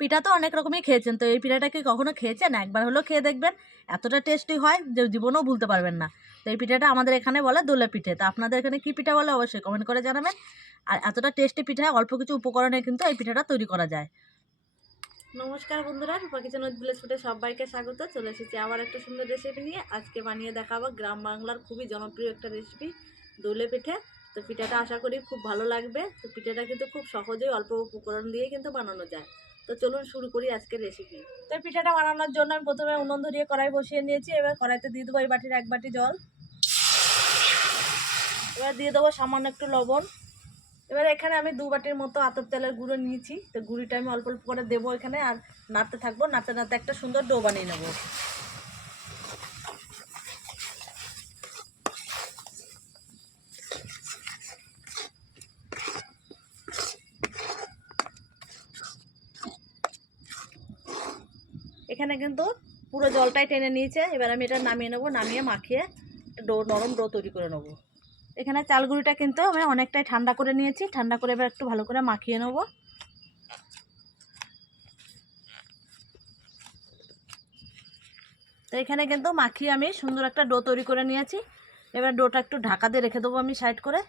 পিঠা তো অনেক রকমই খেয়েছেন, তো এই পিঠাটা কি কখনো খেয়েছেন? একবার হলেও খেয়ে দেখবেন, এতটা টেস্টি হয় যে জীবনেও ভুলতে পারবেন না। তো এই পিঠাটা আমাদের এখানে বলে দোলে পিঠে, তো আপনাদের এখানে কী পিঠা বলে অবশ্যই কমেন্ট করে জানাবেন। আর এতটা টেস্টি পিঠা, অল্প কিছু উপকরণে কিন্তু এই পিঠাটা তৈরি করা যায়। নমস্কার বন্ধুরা, রূপা কিচেন উইথ ফুটে সবাইকে স্বাগত। চলে এসেছি আবার একটা সুন্দর রেসিপি নিয়ে। আজকে বানিয়ে দেখাবো গ্রাম বাংলার খুবই জনপ্রিয় একটা রেসিপি দোলে পিঠে। তো পিঠাটা আশা করি খুব ভালো লাগবে। তো পিঠাটা কিন্তু খুব সহজেই অল্প উপকরণ দিয়ে কিন্তু বানানো যায়। তো চলুন শুরু করি আজকের রেসিপি তো পিঠাটা বানানোর জন্য আমি প্রথমে উনুন ধরিয়ে কড়াই বসিয়ে নিয়েছি, এবার কড়াইতে দিয়ে দেবো এই বাটির এক বাটি জল। এবার দিয়ে দেবো সামান্য একটু লবণ। এবার এখানে আমি দু বাটির মতো আতর তেলের গুঁড়ো নিয়েছি, তো গুঁড়িটা আমি অল্প অল্প করে দেবো এখানে, আর নাড়তে থাকব, নাড়তে নাড়তে একটা সুন্দর ডো বানিয়ে নেব। এখানে কিন্তু পুরো জলটাই টেনে নিয়েছে। এবার আমি এটা নামিয়ে নেব, নামিয়ে মাখিয়ে ডো, নরম ডো তৈরি করে নেব। এখানে চালগুড়িটা কিন্তু আমি অনেকটাই ঠান্ডা করে নিয়েছি। ঠান্ডা করে এবার একটু ভালো করে মাখিয়ে নেব। তো এখানে কিন্তু মাখিয়ে আমি সুন্দর একটা ডো তৈরি করে নিয়েছি। এবার ডোটা একটু ঢাকা দিয়ে রেখে দেবো আমি সাইড করে।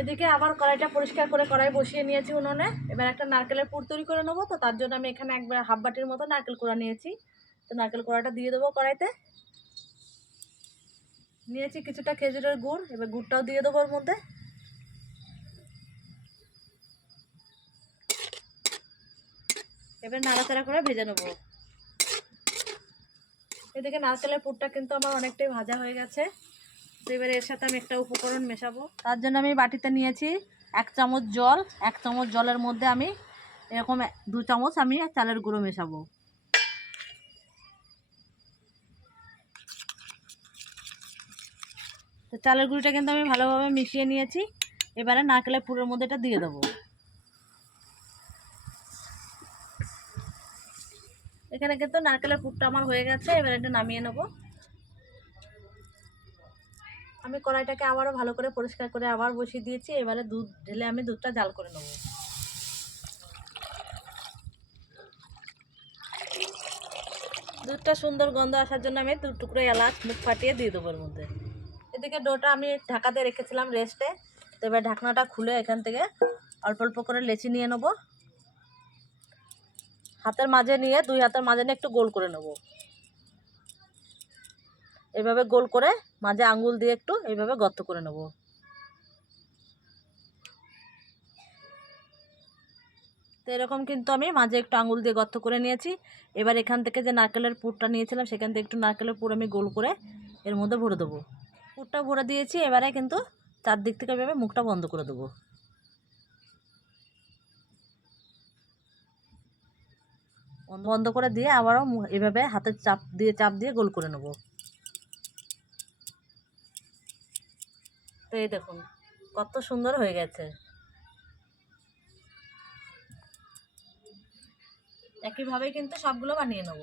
এদিকে আবার কড়াইটা পরিষ্কার করে কড়াই বসিয়ে নিয়েছি উনুনে। এবার একটা নারকেলের পুর তৈরি করে নেব। তো তার জন্য আমি এখানে একবার হাফ বাটির মতো নারকেল কোড়া নিয়েছি। তো নারকেল কোড়াটা দিয়ে দেবো কড়াইতে। নিয়েছি কিছুটা খেজুরের গুড়। এবার গুড়টাও দিয়ে দেবো ওর মধ্যে। এবার নাড়াচাড়া করে ভেজে নেব। এদিকে নারকেলের পুরটা কিন্তু আমার অনেকটাই ভাজা হয়ে গেছে। তো এবার এর সাথে আমি একটা উপকরণ মেশাবো। তার জন্য আমি বাটিতে নিয়েছি এক চামচ জল, এক চামচ জলের মধ্যে আমি এরকম দু চামচ আমি চালের গুঁড়ো মেশাবো। তো চালের গুঁড়িটা কিন্তু আমি ভালোভাবে মিশিয়ে নিয়েছি। এবারে নারকেলের পুরের মধ্যে এটা দিয়ে দেবো। এখানে কিন্তু নারকেলের পুরটা আমার হয়ে গেছে, এবার এটা নামিয়ে নেব আমি কড়াইটাকে আবারও ভালো করে পরিষ্কার করে আবার বসিয়ে দিয়েছি। এবারে দুধ ঢেলে আমি দুধটা জাল করে নেব। দুধটা সুন্দর গন্ধ আসার জন্য আমি দু টুকরো এলাচ মুখ ফাটিয়ে দিয়ে দেবো মধ্যে। এদিকে ডোটা আমি ঢাকাতে রেখেছিলাম রেস্টে। তো এবার ঢাকনাটা খুলে এখান থেকে অল্প অল্প করে লেচি নিয়ে নেব। হাতের মাঝে নিয়ে দুই হাতের মাঝে নিয়ে একটু গোল করে নেব। এইভাবে গোল করে মাঝে আঙ্গুল দিয়ে একটু এইভাবে গর্ত করে নেব। তো এরকম কিন্তু আমি মাঝে একটু আঙুল দিয়ে গর্ত করে নিয়েছি। এবার এখান থেকে যে নারকেলের পুরটা নিয়েছিলাম, সেখান থেকে একটু নারকেলের পুর আমি গোল করে এর মধ্যে ভরে দেবো। পুরটা ভরে দিয়েছি, এবারে কিন্তু চারদিক থেকে এভাবে মুখটা বন্ধ করে দেবো। বন্ধ করে দিয়ে আবারও এভাবে হাতের চাপ দিয়ে চাপ দিয়ে গোল করে নেব। এই দেখুন কত সুন্দর হয়ে গেছে। একইভাবে কিন্তু সবগুলো বানিয়ে নেব।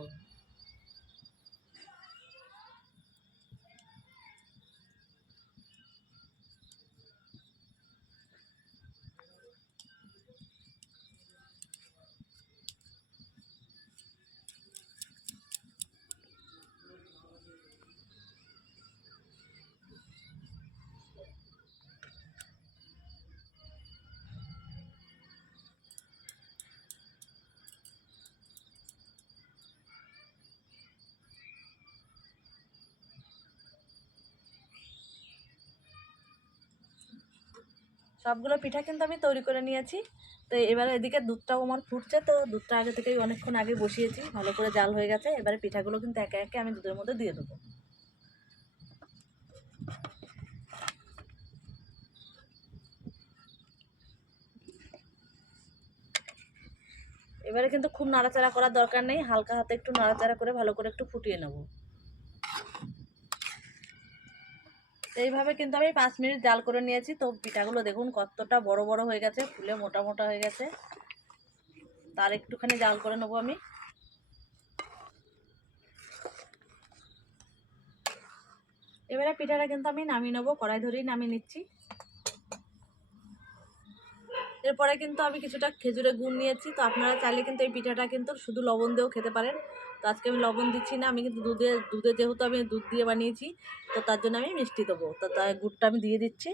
সবগুলো পিঠা কিন্তু আমি তৈরি করে নিয়েছি। তো এবারে এদিকে দুধটাও আমার ফুটছে, তো দুধটা আগে থেকেই অনেকক্ষণ আগে বসিয়েছি। ভালো করে জাল হয়ে গেছে, এবারে পিঠাগুলো কিন্তু একে একে আমি দুধের মধ্যে দিয়ে দেবো। এবারে কিন্তু খুব নাড়াচাড়া করার দরকার নেই, হালকা হাতে একটু নাড়াচাড়া করে ভালো করে একটু ফুটিয়ে নেব তো এইভাবে কিন্তু আমি পাঁচ মিনিট জাল করে নিয়েছি। তো পিঠাগুলো দেখুন কতটা বড় বড় হয়ে গেছে, ফুলে মোটা মোটা হয়ে গেছে। তার একটুখানি জাল করে নেব আমি। এবারে পিঠাটা কিন্তু আমি নামিয়ে নেব, কড়াই ধরেই নামিয়ে নিচ্ছি। এরপরে কিন্তু আমি কিছুটা খেজুরের গুড় নিয়েছি। তো আপনারা চাইলে কিন্তু এই পিঠাটা কিন্তু শুধু লবণ দিয়েও খেতে পারেন। তো আজকে আমি লবণ দিচ্ছি না, আমি কিন্তু দুধে দুধে যেহেতু আমি দুধ দিয়ে বানিয়েছি, তো তার জন্য আমি মিষ্টি দেবো। তো তার গুড়টা আমি দিয়ে দিচ্ছি।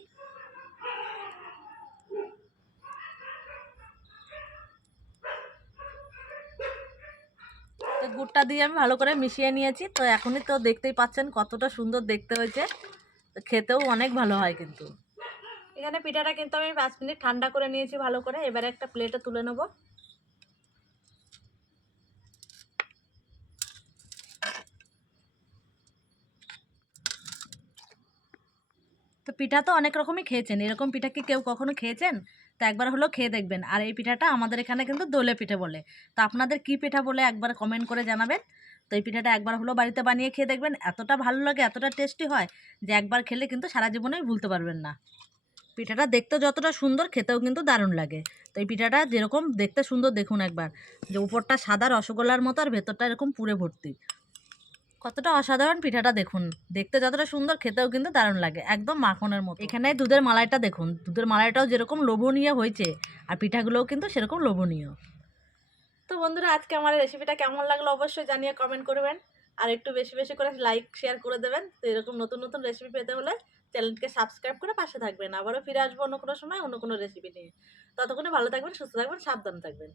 তো গুড়টা দিয়ে আমি ভালো করে মিশিয়ে নিয়েছি, তো এখনই তো দেখতেই পাচ্ছেন কতটা সুন্দর দেখতে হয়েছে। খেতেও অনেক ভালো হয় কিন্তু। এখানে পিঠাটা কিন্তু আমি পাঁচ মিনিট ঠান্ডা করে নিয়েছি ভালো করে, এবারে একটা প্লেটে তুলে নেব। পিঠা তো অনেক রকমই খেয়েছেন। এরকম পিঠা কি কেউ কখনো খেয়েছেন? তো একবার হলো খেয়ে দেখবেন। আর এই পিঠাটা আমাদের এখানে কিন্তু দোলে পিঠে বলে। তো আপনাদের কি পিঠা বলে একবার কমেন্ট করে জানাবেন। তো এই পিঠাটা একবার হলো বাড়িতে বানিয়ে খেয়ে দেখবেন। এতটা ভালো লাগে, এতটা টেস্টি হয় যে একবার খেলে কিন্তু সারা জীবনেই ভুলতে পারবেন না। পিঠাটা দেখতে যতটা সুন্দর, খেতেও কিন্তু দারুণ লাগে। তো এই পিঠাটা যেরকম দেখতে সুন্দর, দেখুন একবার। যে উপরটা সাদা রসগোল্লার মতো আর ভেতরটা এরকম পুরে ভর্তি। কতটা অসাধারণ পিঠাটা দেখুন। দেখতে যতটা সুন্দর, খেতেও কিন্তু দারুণ লাগে। একদম মাখনের মতো। এখানে দুধের মালাইটা দেখুন। দুধের মালাইটাও যেরকম লোভনীয় হয়েছে, আর পিঠাগুলোও কিন্তু সেরকম লোভনীয়। তো বন্ধুরা, আজকে আমার রেসিপিটা কেমন লাগল অবশ্যই জানিয়ে কমেন্ট করবেন। আর একটু বেশি বেশি করে লাইক শেয়ার করে দেবেন। তো এরকম নতুন নতুন রেসিপি পেতে হলে চ্যানেলকে সাবস্ক্রাইব করে পাশে থাকবেন। আবারও ফিরে আসব অন্য কোনো সময় অন্য কোনো রেসিপি নিয়ে। ততক্ষণে ভালো থাকবেন, সুস্থ থাকবেন, সাবধান থাকবেন।